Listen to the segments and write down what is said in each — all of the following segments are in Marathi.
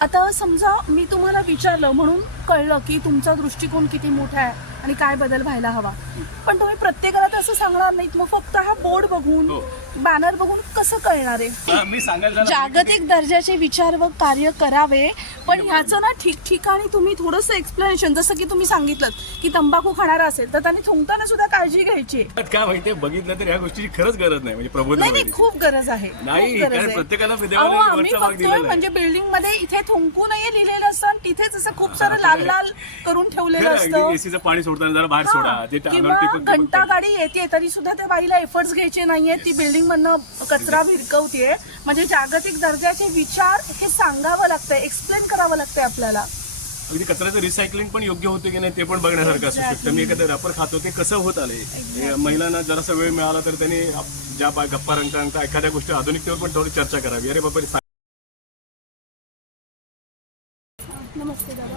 आता समजा मी तुम्हाला विचारलं म्हणून कळलं की तुमचा दृष्टिकोन किती मोठा आहे आणि काय बदल व्हायला हवा, पण तुम्ही प्रत्येकाला तसं सांगणार नाहीत. मग फक्त हा बोर्ड बघून बॅनर बघून कसं कळणार आहे? मी सांगायला जागतिक दर्जाचे विचार व कार्य करावे, पण ह्याचं ना ठिकठिकाणी तुम्ही थोडंसं एक्सप्लेनेशन, जसं की तुम्ही सांगितलं की तंबाखू खाणारा असेल तर त्यांनी थुंकताना सुद्धा काळजी घ्यायची. काय माहितीये, बघितलं तर ह्या गोष्टीची खरंच गरज नाही. म्हणजे प्रबोधन नाही, खूप गरज आहे. नाही, कारण प्रत्येकाला आम्ही बघतोय म्हणजे बिल्डिंग मध्ये इथे थुंकू नये लिहिलेलं असतं आणि तिथेच असं खूप सारं लाल लाल करून ठेवलेलं असतं. एसीचं पाणी सोडताना जरा बाहेर सोडा, किंवा घंटा गाडी येते तरी सुद्धा त्या बाईला एफर्ट्स घ्यायचे नाहीये, ती बिल्डिंग मधनं कचरा भिरकवतीये. म्हणजे जागतिक दर्जाचे विचार हे सांगावं लागतंय, एक्सप्लेन करावं लागतंय आपल्याला. अगदी कचऱ्याचं रिसायकलिंग पण योग्य होते की नाही ते पण बघण्यासारखं असू शकतं. मी एखादं रॅपर खातो ते कसं होत आले, महिलांना जरासा वेळ मिळाला तर त्यांनी ज्या गप्पा रंगता एखाद्या गोष्टी आधुनिकतेवर पण थोडी चर्चा करावी. अरे बाबा. नमस्ते दादा,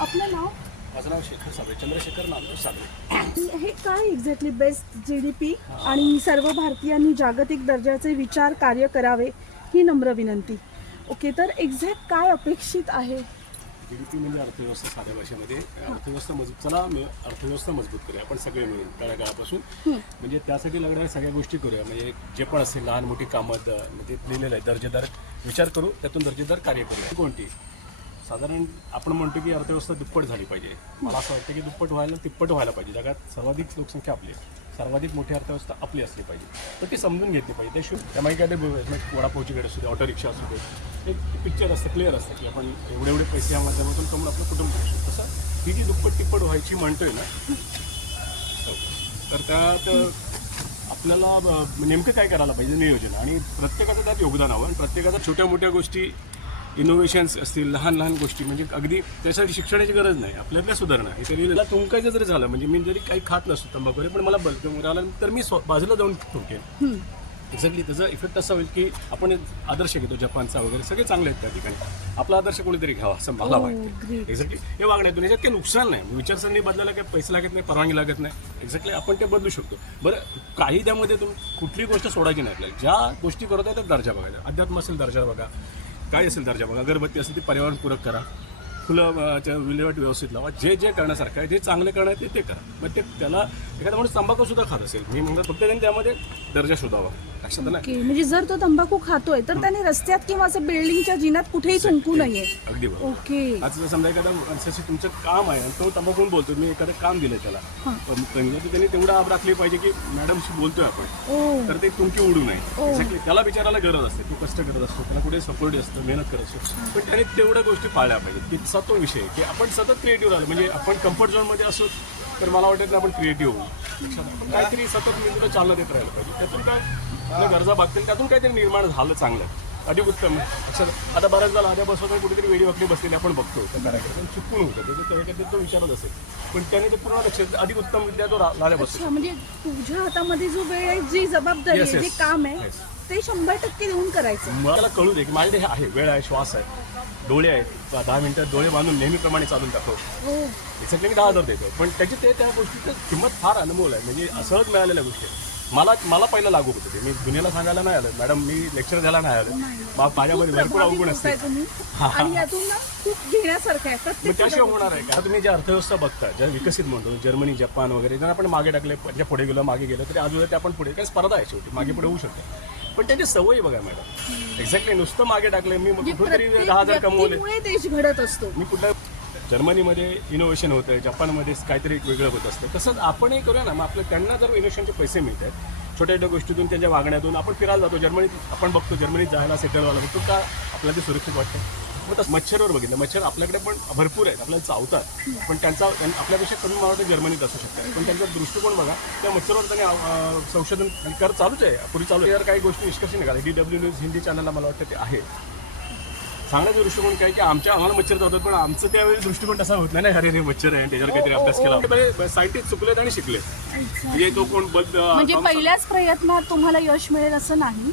आपलं नाव? माझं नाव शेखर साबळे, चंद्रशेखर नाव साबळे. हे काय एक्झॅक्टली बेस्ट GDP आणि सर्व भारतीयांनी जागतिक दर्जाचे विचार कार्य करावे ही नम्र विनंती. ओके, तर एक्झॅक्ट काय अपेक्षित आहे? GDP म्हणजे अर्थव्यवस्था. साध्या भाषेमध्ये अर्थव्यवस्था मजबूत, चला अर्थव्यवस्था मजबूत करूया आपण सगळे मिळून तळागाळापासून. म्हणजे त्यासाठी लागणाऱ्या सगळ्या गोष्टी करूया. म्हणजे जे पण असेल लहान मोठी कामं म्हणजे लिहिलेलं आहे, दर्जेदार विचार करू, त्यातून दर्जेदार कार्य करूया. कोणती साधारण आपण म्हणतो की अर्थव्यवस्था दुप्पट झाली पाहिजे. मला असं वाटतं की दुप्पट व्हायला तिप्पट व्हायला पाहिजे. जगात सर्वाधिक लोकसंख्या आपली आहे, सर्वाधिक मोठी अर्थव्यवस्था आपली असली पाहिजे. तर ती समजून घेतली पाहिजे. त्यामुळे काय ते वडापावची गाडी असू दे, ऑटो रिक्षा असू दे, एक पिक्चर असतं, क्लिअर असतं की आपण एवढे पैसे या माध्यमातून कमवून आपलं कुटुंब करू शकतो. तसं ही जी दुप्पट तिप्पट व्हायची म्हणतोय ना, तर त्यात आपल्याला नेमकं काय करायला पाहिजे, नियोजन. आणि प्रत्येकाचं त्यात योगदान हवं. आणि प्रत्येकाचा छोट्या मोठ्या गोष्टी, इनोव्हेशन्स असतील, लहान लहान गोष्टी, म्हणजे अगदी त्यासाठी शिक्षणाची गरज नाही, आपल्यातल्या सुधारणा. इथे लिहिलेला तुमकायचं जरी झालं, म्हणजे मी जरी काही खात नसतो तंबाखू, पण मला बल्क आला तर मी बाजूला जाऊन ठोकेन. एक्झॅक्टली त्याचा इफेक्ट असा होईल की आपण आदर्श घेतो जपानचा वगैरे, सगळे चांगले आहेत त्या ठिकाणी. आपला आदर्श कोणीतरी घ्यावा असं मला वाटतं. एक्झॅक्टली हे वागण्यातून याच्यात काही नुकसान नाही. विचारसरणी बदलायला काही पैसे लागत नाही, परवानगी लागत नाही. एक्झॅक्टली आपण ते बदलू शकतो. बरं, काही त्यामध्ये तुम्ही कुठली गोष्ट सोडायची नाही. आपल्याला ज्या गोष्टी करत आहे त्या दर्जा बघायचा. अध्यात्म असेल दर्जा बघा, काय असेल दर्जा बघा, अगरबत्ती असेल ती पर्यावरणपूरक करा, फुलं विल्हेवाट व्यवस्थित लावा. जे जे करण्यासारखं आहे, जे चांगले करणार आहे ते करा. मग ते त्याला एखादा माणूस तंबाखू सुद्धा खात असेल, मी म्हणतो फक्त त्यांनी त्यामध्ये दर्जा शोधावा. लक्षात ना, म्हणजे जर तो तंबाखू खातोय तर त्याने रस्त्यात किंवा असं बिल्डिंगच्या जिन्यात कुठेही थुंकू नये. अगदी बरोबर. ओके, आता समजा एखादा माणसाशी तुमचं काम आहे आणि तो तंबाखून बोलतो, मी एखादं काम दिलं त्याला, तर त्यांनी तेवढा आप राखली पाहिजे की मॅडमशी बोलतोय आपण, तर ते तुमची उडू नये. एक्झॅक्टली त्याला विचारायला गरज असते. तो कष्ट करत असतो, त्याला कुठे सपोर्ट असतं, मेहनत करत असतो, पण त्याने तेवढ्या गोष्टी पाळल्या पाहिजेत. की तो विषय की आपण सतत क्रिएटिव्ह राहिलो. म्हणजे आपण कम्फर्ट झोनमध्ये असो तर मला वाटतं की आपण क्रिएटिव्ह होऊ. काहीतरी सतत मेंदूला चालना देत राहायला पाहिजे. त्यातून काय आपल्या गरजा भागतील, त्यातून काहीतरी निर्माण झालं चांगलं, अधिक उत्तम. आता बऱ्याच वेळा आध्या बसवता कुठेतरी वेळी वाकडी बसलेली आपण बघतो, त्या कार्यक्रम चुकून होतं, त्याच्यात तो विचारत असेल, पण त्याने ते पूर्ण लक्ष अधिक उत्तम विद्या तो लाद्या बसतो. म्हणजे तुझ्या हातामध्ये जो वेळ आहे, जी जबाबदारी आहे, जे काम आहे, ते 100% देऊन करायचं. मला कळू दे की माझ्याकडे हे आहे, वेळ आहे, श्वास आहे, डोळे आहेत, 10 मिनिटं डोळे बांधून नेहमीप्रमाणे चालून दाखवतो. एक्झॅक्टली 10,000 देतो, पण त्याची त्या गोष्टीचं किंमत फार अनमोल आहे. म्हणजे सहज मिळालेल्या गोष्टी मला पहिलं लागू होतं ते. मी दुनियाला सांगायला नाही आलं, मॅडम मी लेक्चर द्यायला नाही आलं, माझ्यामध्ये भरपूर अवगुण असते आणि यातून ना खूप घेण्यासारखं आहे. मग त्याशिवाय होणार आहे का? तुम्ही ज्या अर्थव्यवस्था बघता, ज्या विकसित म्हणतो, जर्मनी, जपान वगैरे, जर आपण मागे टाकले, ज्या पुढे गेलो मागे गेलो तरी अजून ते आपण पुढे, काही स्पर्धा आहे शेवटी, मागे पुढे होऊ शकते. पण त्यांची सवयी बघा मॅडम. एक्झॅक्टली नुसतं मागे टाकले, मी कुठेतरी 10,000 कमवले, देश घडत असतो. मी कुठल्या जर्मनीमध्ये इनोव्हेशन होतं, जपानमध्ये काहीतरी वेगळं होत असतं, तसंच आपणही करूया ना. मग आपलं त्यांना जर इनोव्हेशनचे पैसे मिळतात, छोट्या छोट्या गोष्टीतून, त्यांच्या वागण्यातून. आपण फिरायला जातो जर्मनीत, आपण बघतो जर्मनीत जायला सेटल व्हायला बघतो का आपल्याला ते सुरक्षित वाटतं. मग तसं मच्छरवर बघितलं, मच्छर आपल्याकडे पण भरपूर आहेत, आपल्याला चावतात, पण त्यांचा आपल्यापेक्षा कमी मला वाटतं जर्मनीत असू शकतात. पण त्यांचा दृष्टिकोन बघा, त्या मच्छरवर त्यांनी संशोधन करत चालूच आहे, पूर्वी चालू आहे. यार काही गोष्टी निष्कर्ष निघाले. DW न्यूज हिंदी चॅनलला मला वाटतं ते आहे. सांगण्याचा दृष्टिकोन काय की आम्हाला मच्छर चावतात, पण आमचं त्यावेळी दृष्टिकोन तसा होत नाही ना, अरे मच्छर आहे त्याच्यावर काहीतरी अभ्यास केला. सायंटिस्ट चुकलेत आणि शिकले. म्हणजे तो कोण म्हणजे पहिल्याच प्रयत्नात तुम्हाला यश मिळेल असं नाही,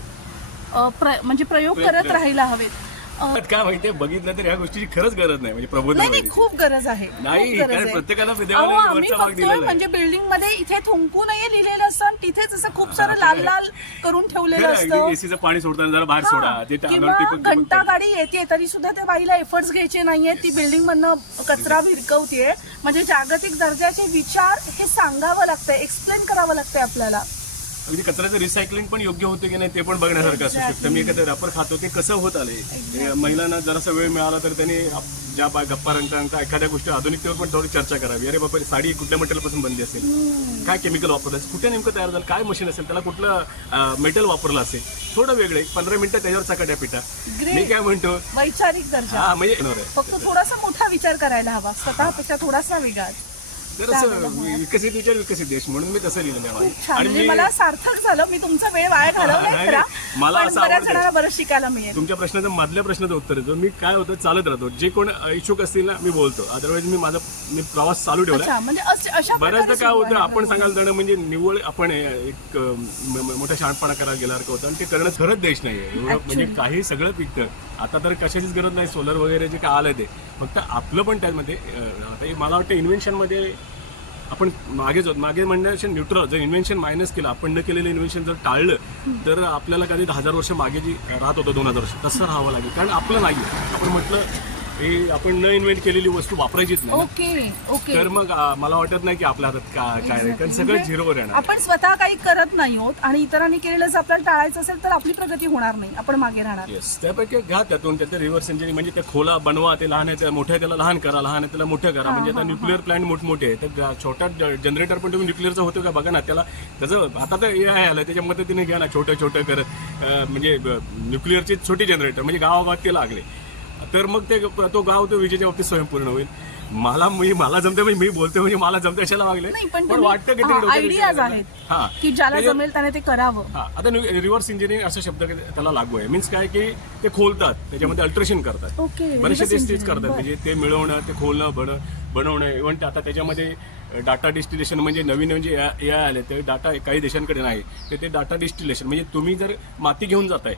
म्हणजे प्रयोग करत राहायला हवेत. काय माहितीये, बघितलं तर या गोष्टीची खरंच गरज नाही म्हणजे प्रबोधन नाही नाही व्हायची. खूप गरज आहे, नाही, खूप गरज कारण आहे. प्रत्येकाला अहो, देवाने आम्ही वरचा भाग फक्त दिलेला आहे. म्हणजे बिल्डिंग मध्ये इथे थुंकू नये लिहिलेलं असतं आणि तिथेच असं खूप सारं लाल लाल करून ठेवलेलं असतं. एसीचं पाणी सोडताना जरा बाहेर सोडा, ते किंवा घंटा गाडी येते तरी सुद्धा त्या बाईला एफर्ट्स घ्यायचे नाहीये, ती बिल्डिंग मधनं कचरा भिरकवतीये. म्हणजे जागतिक दर्जाचे विचार हे सांगावं लागतंय, एक्सप्लेन करावं लागतंय आपल्याला. अगदी कचऱ्याचं रिसायकलिंग पण योग्य होतं की नाही ते पण बघण्यासारखं असू शकतं. मी एखादं रॅपर खातो ते कसं होत आले, महिलांना जरासा वेळ मिळाला तर त्यांनी ज्या गप्पा रंगता एखाद्या गोष्टी आधुनिकतेवर पण थोडी चर्चा करावी. अरे बाबा, साडी कुठल्या मटेरियलपासून बनली असेल, काय केमिकल वापरलं असेल, कुठे नेमकं तयार झालं, काय मशीन असेल, त्याला कुठलं मेटल वापरलं असेल, थोडं वेगळं 15 मिनिटं त्याच्यावर चकाट्या पिटा. मी काय म्हणतो, वैचारिक दर्जा. हा म्हणजे येणार आहे. फक्त थोडासा मोठा विचार करायला हवा, स्वतःपेक्षा थोडासा वेगळा. तर असं विकसित विचार विकसित देश म्हणून मी तसं लिहिलं आहे. खूप छान, म्हणजे मला सार्थक झालं. मी तुमचा वेळ वाया घालवला नाही, खरा, मला पण असं बऱ्याच आवडतं. जणांना बरं शिकायला मिळेल. तुमच्या प्रश्नाचं मधल्या प्रश्नाचं उत्तर देतो. मी काय होतं, चालत राहतो. जे कोण इच्छुक असतील ना मी बोलतो, अदरवाईज मी प्रवास चालू ठेवला. अच्छा, म्हणजे अशा बऱ्याचदा प्रकारे काय सुरू होतं, आहे. आपण सांगायला जाणं म्हणजे निव्वळ आपण एक मोठा शहाणपणा करायला गेल्यासारखं होतं आणि ते करणं खरंच देश नाहीये. एवढं म्हणजे काही सगळं पिकतं. आता तर कशाचीच गरज नाही, सोलर वगैरे जे काय आलंय ते फक्त आपलं पण त्यामध्ये आता मला वाटतं इन्व्हेन्शनमध्ये आपण मागे म्हणण्यापेक्षा न्यूट्रल, जर इन्व्हेन्शन मायनस केलं, आपण न केलेलं इन्व्हेन्शन जर टाळलं तर आपल्याला कधी 1000 वर्ष मागे जी राहत होतं 2000 वर्ष तसं राहावं लागेल. कारण आपलं नाही आहे. आपण म्हटलं हे आपण न इन्व्हेंट केलेली वस्तू वापरायचीच नाही. Okay okay. तर मग मला वाटत नाही की आपल्या हातात काय नाही, कारण सगळं झिरोवर येणार. आपण स्वतः काही करत नाही आहोत आणि इतरांनी केलेलं जर आपल्याला टाळायचं असेल तर आपली प्रगती होणार नाही, आपण मागे राहणार. येस, त्यापैकी घ्या त्यातून त्याचं रिव्हर्स इंजिनिअरिंग म्हणजे ते खोला बनवा, ते लहान आहे त्या मोठ्या त्याला लहान करा, लहान आहे त्याला मोठं करा. म्हणजे आता न्यूक्लिअर प्लांट मोठमोठे आहे, तर छोटा जनरेटर पण तुम्ही न्यूक्लिअरचं होतं का बघा ना, त्याला त्याचं आता तर हे आलं त्याच्या मदतीने घ्या ना, छोटं करत म्हणजे न्यूक्लिअरचे छोटे जनरेटर म्हणजे गावागावात ते लागले तर मग ते तो गाव तो विजेच्या बाबतीत स्वयंपूर्ण होईल. मला जमतं म्हणजे मी बोलतोय म्हणजे मला जमतं अशाला वागले, नाही, पण तुम्ही- वाटतं की आयडियाज आहेत की ज्याला जमेल त्याने ते करावं. हा, आता रिव्हर्स इंजिनिअरिंग असा शब्द त्याला लागू आहे. मीन्स काय की ते खोलतात, त्याच्यामध्ये अल्ट्रेशन करतात. ओके, बरेचसे reverse तेच करतात, engineering, म्हणजे ते मिळवणं, ते खोलणं, बनवणं. इव्हन आता त्याच्यामध्ये डाटा डिस्टिलेशन म्हणजे नवीन जे ए आय आले ते डाटा काही देशांकडे नाही, तर ते डाटा डिस्टिलेशन म्हणजे तुम्ही जर माती घेऊन जाताय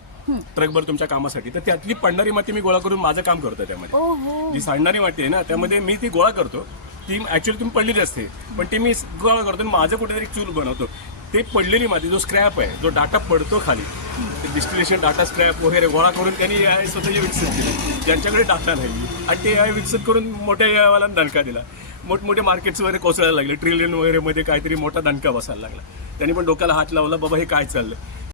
ट्रकभर तुमच्या कामासाठी, तर त्यातली पडणारी माती मी गोळा करून माझं काम करतो. त्यामध्ये ओहो. जी सांडणारी माती आहे ना, त्यामध्ये मी ती गोळा करतो. ती ऍक्च्युअली तुम्ही पडलेली असते, पण ती मी गोळा करतो आणि माझं कुठेतरी चूल बनवतो. ते पडलेली माती, जो स्क्रॅप आहे, जो डाटा पडतो खाली, ते डिस्टिलेशन डाटा स्क्रॅप वगैरे गोळा करून त्यांनी AI स्वतःचे विकसित केले, ज्यांच्याकडे डाटा नाही. आणि ते AI विकसित करून मोठ्या AI दणका दिला. मोठमोठे मार्केट्स वगैरे कोसळायला लागले, ट्रिलियन वगैरे मध्ये काहीतरी मोठा दणका बसायला लागला. त्यांनी पण डोक्याला हात लावला, बाबा हे काय चाललं.